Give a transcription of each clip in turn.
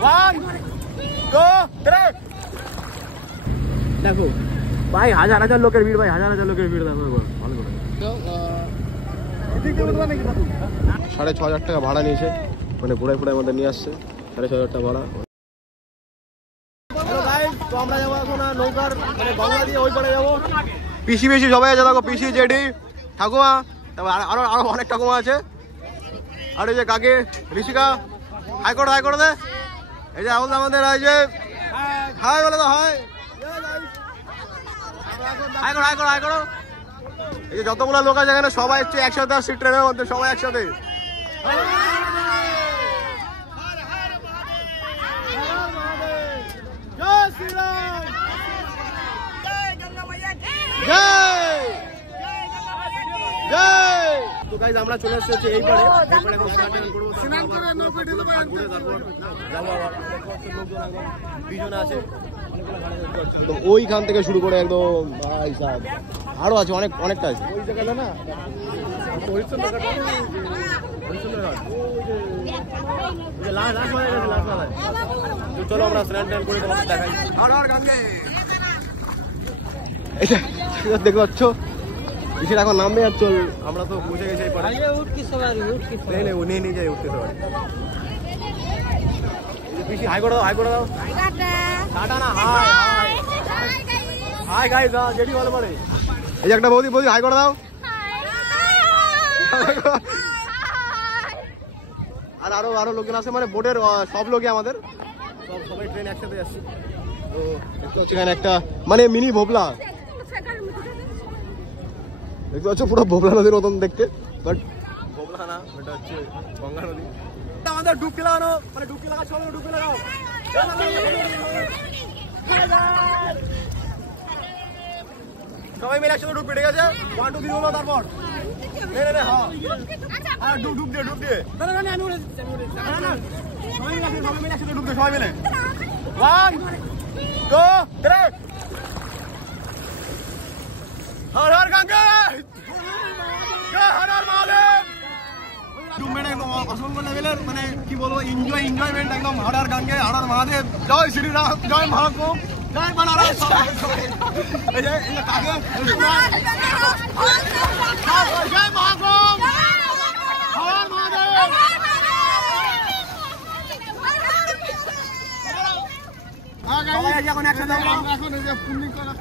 1 2 3 দেখো ভাই হাজার হাজার লোকের ভিড়, ভাই হাজার হাজার লোকের ভিড়। দেখো ভালো করে 6,500 টাকা ভাড়া নিয়েছে, মানে ঘোড়ায় ফোড়ায় আমাদের নিয়ে আসছে। 6,500 টাকা ভাড়া। তো আমরা যাবো এখন নৌকার মানে গঙ্গা দিয়ে ওই পারে যাবো। পিসি পিসি সবাই আছে, দেখো পিসি জেডি ঠাকুমা, তারপর আরো আরো অনেক ঠাকুমা আছে। আর এই যে কাকে ঋষিকা হাই করে দে। এই যে আমাদের এই যে হাই বলে তো হাই হাই করো। এই যে যতগুলো লোক আছে এখানে সবাই হচ্ছে একসাথে আসছে, ট্রেনের মধ্যে সবাই একসাথে। তো গাইস আমরা চলে এসেছি এই পারে, স্নান করে নৌকা ঢুকবো, ঘুরে তারপর যাবো আবার। দুইজন আছে, তো ওইখান থেকে শুরু করে একদম ভাই সাহেব আরো আছে অনেকটা আছে ওই জায়গাটা না। চলো আমরা স্নান টান করে তোমাদের দেখাই। দেখতে পাচ্ছ পিসির এখন নামবে আর চল, আমরা তো বুঝে গেছি এই পারে নিয়ে যাই উঠতে পারি। পিসি হাই করে দাও টাটা না হাই গাইস যেটি ভালো পারে। এই যে একটা বৌদি হাই করে দাও। আর আরো লোকজন আছে, মানে বোটের সব লোকই আমাদের সবাই ট্রেন একসাথে আসছে। তো দেখতে হচ্ছে এখানে একটা মানে মিনি ভোবলা দেখতে পাচ্ছ, পুরো ভোবলা নদীর মতন দেখতে, বাট ভোবলা না, এটা হচ্ছে গঙ্গা নদী। আমাদের ডুবকি লাগানো, মানে ডুবকি লাগা চলো, ডুবকি লাগাও। সবাই মিলে একসাথে ডুব পেটে গেছে। 1 2 3 হলো, তারপর হ্যাঁ ডুব দিয়ে সবাই মিলে একসাথে ডুব দিয়ে সবাই মিলে 1 2 3 হর হর গঙ্গে হর হর মহাদেব। একদম অসংখ্য লেভেলের, মানে কি বলবো, এনজয়মেন্ট একদম। হর হর গঙ্গে হর হর মহাদেব, জয় শ্রীরাম, জয় মহাকুম, জয় বানারস। এই যে কাকে জয় মহাকুম, হর মহাদেব। এখন একসাথে এখন এই যে পুণ্য করা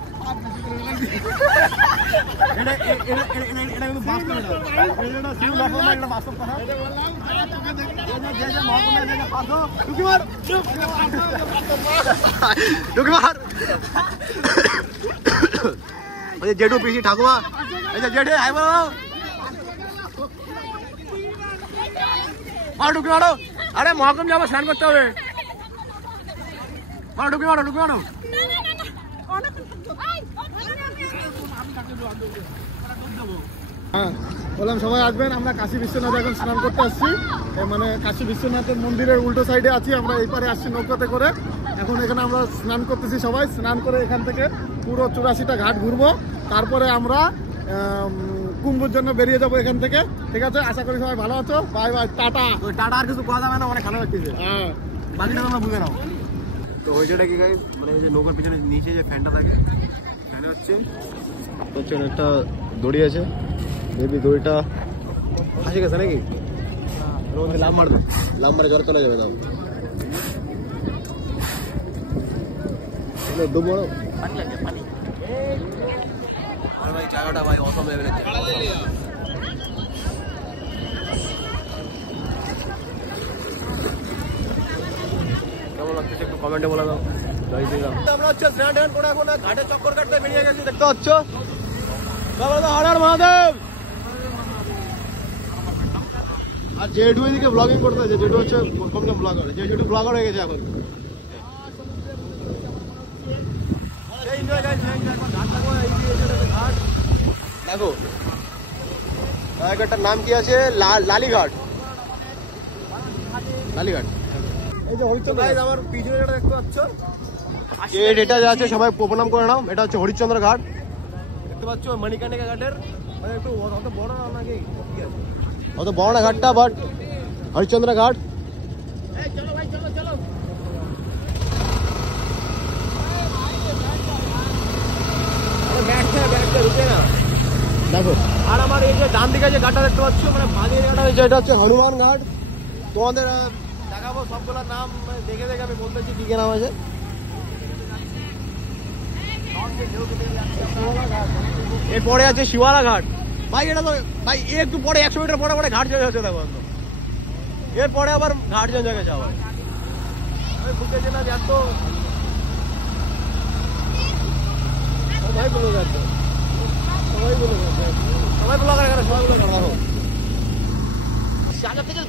জেঠু পিসি ঠাকুমা, এই যে জেঠে হাই বলো, ঢুকি মারো। আরে মহাকুম যাবো, স্নান করতে হবে, ঢুকি মারো। হ্যাঁ বললাম সবাই আসবেন, আমরা কাশী বিশ্বনাথ এখন স্নান করতে আসছি। মানে কাশী বিশ্বনাথের মন্দিরের উল্টো সাইডে আছি আমরা, এই পারে আসছি নৌকাতে করে। এখন এখানে আমরা স্নান করতেছি, সবাই স্নান করে এখান থেকে পুরো 84টা ঘাট ঘুরবো, তারপরে আমরা কুম্ভের জন্য বেরিয়ে যাবো এখান থেকে। ঠিক আছে, আশা করি সবাই ভালো আছো, বাই বাই, টাটা। আর কিছু করা যাবে না, অনেক ভালো লাগতেছে। হ্যাঁ বাকিটা আমরা বুঝে নাও। তো ওই জায়গাটা কি গাইস, মানে এই যে নৌকার পিছনে নিচে যে ফ্যানটা থাকে, ফ্যানে হচ্ছে একটা দড়ি আছে, মেবি দড়িটা ফাঁসে গেছে নাকি, লাভ মারে জল চলে যাবে। তাও ডুবো পানি আর ভাই জায়গাটা ভাই অসম লেভেলের। কেমন লাগতেছে একটু কমেন্টে বলে দাও। আমরা হচ্ছে স্নান টান করে এখন ঘাটে চক্কর কাটতে বেরিয়ে গেছি, দেখতে পাচ্ছ। হর হর মহাদেব। আর জেঠু এদিকে ব্লগিং করতে আছে, জেঠু হচ্ছে ব্লগার, জেঠু ব্লগার হয়ে গেছে এখন। দেখো জায়গাটার নাম কি আছে, লালিঘাট। এই যে হরিচন্দ্র, আমার পিছনে যেটা দেখতে পাচ্ছ, এটা যা আছে সবাই প্রণাম করে নাও। এটা হচ্ছে হরিচন্দ্র ঘাট, দেখতে পাচ্ছ মণিকর্ণিকা ঘাটের, মানে একটু অত বড় না নাকি, অত বড় না ঘাটটা, বাট হরিচন্দ্র ঘাট। দিকে যে ঘাটটা দেখতে পাচ্ছ মানে বাঁদিকে ঘাট হয়েছে, এটা হচ্ছে হনুমান ঘাট। তোমাদের দেখাবো সবগুলোর নাম দেখে দেখে আমি বলতেছি কি কি নাম আছে। এরপরে আছে শিওয়ালা ঘাট। ভাই এটা তো ভাই একটু পরে 100 মিটার পরে পরে ঘাট চেঞ্জ হচ্ছে দেখো। এরপরে আবার ঘাট চেঞ্জ হয়ে গেছে আবার। আমি বুঝতেছি না যে এত সবাই ব্লগার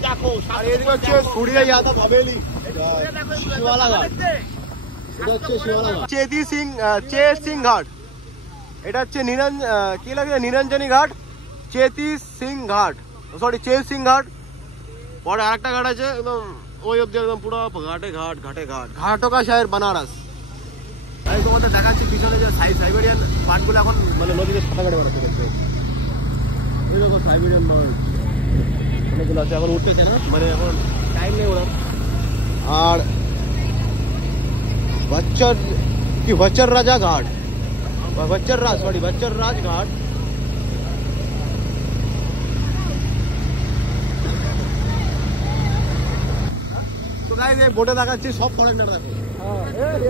দেখো। আর এদিকে হচ্ছে সুরিয়া যাদব হাভেলি, শিওয়ালা ঘাট। এটা হচ্ছে শিওয়ালা ঘাট। চে সিং ঘাট, এটা হচ্ছে কি লাগে নিরঞ্জনী ঘাট, চে সিং ঘাট। পরে আরেকটা ঘাট আছে একদম ওই অব্দি একদম পুরো ঘাটে ঘাট ঘাটও কা শহর বানারস। আমি তোমাদের দেখাচ্ছি পিছনে যে সাইবেরিয়ান পার্টগুলো এখন মানে নদীতে সাঁতার কাটে বেড়াচ্ছে দেখতে। ওই দেখো সাইবেরিয়ান বার্ড অনেকগুলো আছে, এখন উঠতেছে না, মানে এখন টাইম নেই ওরা। আর বচ্চর রাজ ঘাট। তো গাইস এই বোটে দেখাচ্ছি সব ফরেনার দেখো।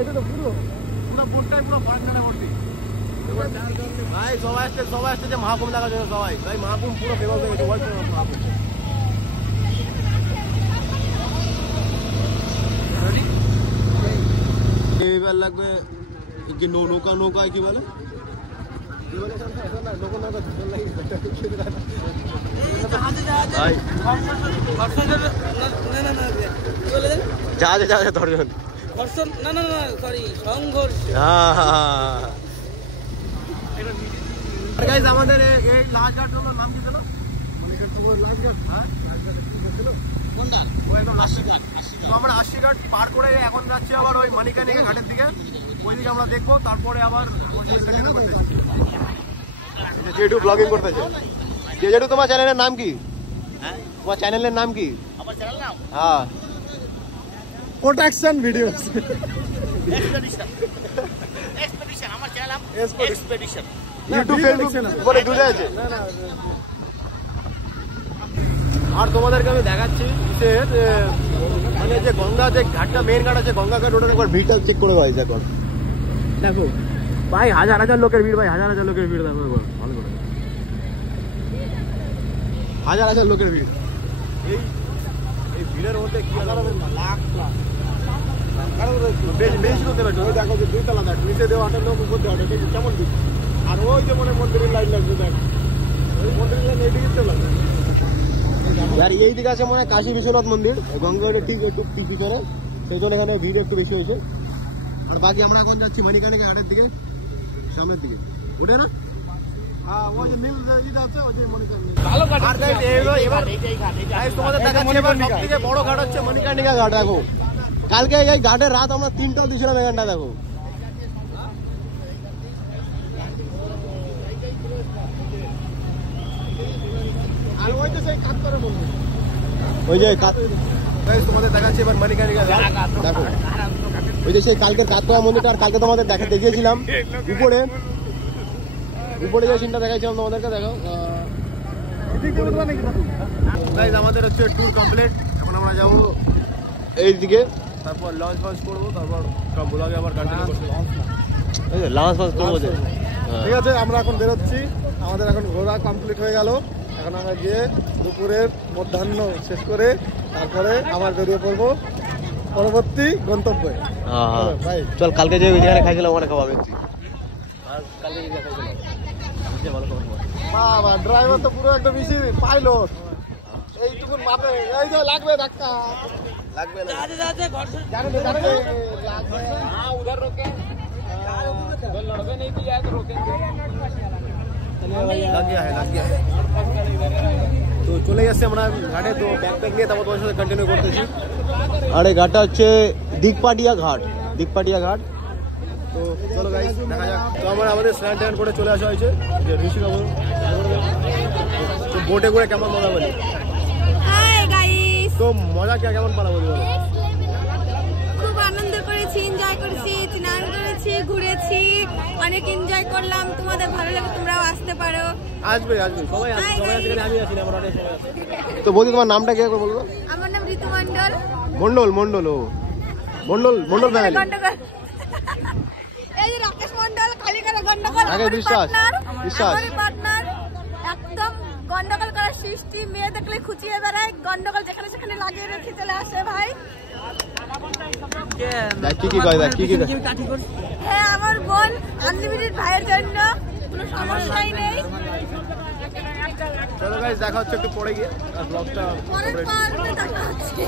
এটা তো পুরো বোটটাই পুরো ফরেনারে ভর্তি। ভাই সবাই আসছে যে মহাকুম্ভ দেখার জন্য সবাই। ভাই মহাকুম্ভ পুরো ফেমাস হয়ে গেছে, ওয়ার্ল্ড ফেমাস মহাকুম্ভ। এবার লাগবে কি নৌকা কি বলে জাহাজে ধরবেন। আমাদের এই লাস্ট ঘাটগুলোর নাম কি ছিল? আমরা 80 ঘাট পার করে এখন যাচ্ছি আবার ওই মানিকানিকা ঘাটের দিকে, ওইদিকে আমরা দেখবো। তারপরে আবার জেডু ব্লগিং করতেছে। জেডু তোমার চ্যানেলের নাম কি? তোমার চ্যানেলের নাম কি? আমার চ্যানেল নাম হ্যাঁ প্রোটেকশন ভিডিওস এক্সপেডিশন। আমার চ্যানেল নাম এক্সপেডিশন। ইউটিউব ফেসবুক বলে দুটো আছে। আর তোমাদেরকে আমি দেখাচ্ছি মানে যে গঙ্গা যে ঘাটটা মেন ঘাট আছে গঙ্গা ঘাট, ওটার একবার ভিড়টা চেক করে ভাই এখন দেখো। ভাই হাজার লোকের ভিড়, ভাই হাজার লোকের ভিড় দেখো একবার ভালো করে। হাজার লোকের ভিড়। এই ভিড়ের মধ্যে কি বেশি করতে পারছো। ওই দেখো যে 2 তলা ঘাট, নিচে দেওয়া 8 লোক, উপর দেওয়া 8 কেমন ভিড়। আর ওই যে মনে মন্দিরের লাইন লাগবে দেখ, ওই মন্দিরের লাইন এইদিকে চলে আর এই দিকে আছে মনে হয় কাশী বিশ্বনাথ মন্দির, গঙ্গাঘাটের ঠিক একটু পিছনে, সেই জন্য এখানে ভিড় একটু বেশি হয়েছে। আর বাকি আমরা এখন যাচ্ছি মানিকানিকা ঘাটের দিকে, সামনের দিকে ওটা না। বড় ঘাট হচ্ছে মণিকর্ণিকা ঘাট। দেখো কালকে এই ঘাটের রাত আমরা 3টা দিয়েছিলাম এখানটা দেখো। ওই যে তোমাদের দেখাচ্ছি এবার মণিকর্ণিকা দেখো। ওই যে সেই কালকে কাতরা মন্দিরটা, আর কালকে তোমাদের দেখিয়েছিলাম উপরে যে সিনটা দেখাইছিলাম তোমাদেরকে দেখো। আমাদের হচ্ছে ট্যুর কমপ্লিট। এখন আমরা যাবো এই দিকে, তারপর লঞ্চ ফঞ্চ করবো, তারপর ব্লগে আবার কন্টিনিউ করবো। লঞ্চ ফঞ্চ করবো। ঠিক আছে, আমরা এখন বেরোচ্ছি। আমাদের এখন ঘোরা কমপ্লিট হয়ে গেল। এখন আমরা গিয়ে দুপুরের মধ্যাহ্ন শেষ করে তারপরে আবার বেরিয়ে পড়বো পরবর্তী গন্তব্যে। চল কালকে যে যেখানে খাইছিলাম ওখানে খাওয়া বেশি। বাবা ড্রাইভার তো পুরো একদম ইসি পাইলট। এইটুকুন মাপে এই যে লাগবে ধাক্কা লাগবে না। তো চলে যাচ্ছি আমরা ঘাটে, তো ব্যাকপ্যাক নিয়ে তারপর তোমার সাথে কন্টিনিউ করতেছি। আর এই ঘাটটা হচ্ছে দিকপাটিয়া ঘাট। তো চলো গাইস দেখা যাক। তো আমাদের স্নান টান করে চলে আসা হয়েছে যে ঋষিকাপুর। তো বোটে করে কেমন মজা বলি? তো মজা কেমন পালা বলি? খুব আনন্দ করেছি, এনজয় করেছি, স্নান করেছি। এসেছি, ঘুরেছি, অনেক এনজয় করলাম। তোমাদের ভালো লাগে তোমরাও আসতে পারো। আসবে সবাই আসবে, সবাই আসবে, আমি আসি না, আমার অনেক সময় আছে। তো বৌদি তোমার নামটা কি একবার বলবো? আমার নাম ঋতু মন্ডল। মন্ডল মন্ডল ও মন্ডল মন্ডল ফ্যামিলি। গন্ডগোল এই যে রাকেশ মন্ডল কালীকারা গন্ডগোল আগে আমার বিশ্বাস, পার্টনার, বিশ্বাস। আমার পার্টনার একদম গন্ডগোল করার সৃষ্টি, মেয়ে দেখলে খুঁচিয়ে বেড়ায়, গন্ডগোল যেখানে সেখানে লাগিয়ে রেখে চলে আসে ভাই। দেখ কি কয়, দেখ কি হ্যাঁ আমার বোন আনলিমিটেড ভাইয়ের জন্য কোনো সমস্যাই নেই। চলো গাইস, দেখা হচ্ছে একটু পরে গিয়ে, আর ব্লগটা পরের পর্বে দেখা হচ্ছে।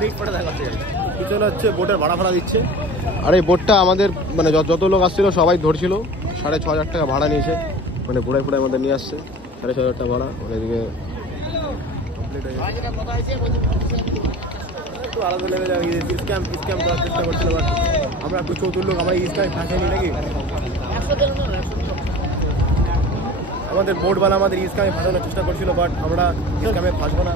নেক্সট পরে দেখা হচ্ছে। পিছনে হচ্ছে বোটের ভাড়া ভাড়া দিচ্ছে। আর এই বোটটা আমাদের মানে যত লোক আসছিল সবাই ধরছিল, 6,500 টাকা ভাড়া নিয়েছে, মানে ঘুরাই ফুরাই আমাদের নিয়ে আসছে, 6,500 টাকা ভাড়া। ওইদিকে একটু আলাদা লেগে যাবে, স্ক্যাম করার চেষ্টা করছিল, বাট আমরা একটু চতুর লোক, আমরা স্ক্যাম ফাঁসাইনি নাকি। আমাদের বোটওয়ালা আমাদের স্ক্যামে ফাঁসানোর চেষ্টা করছিল, বাট আমরা স্ক্যামে ফাঁসবো না।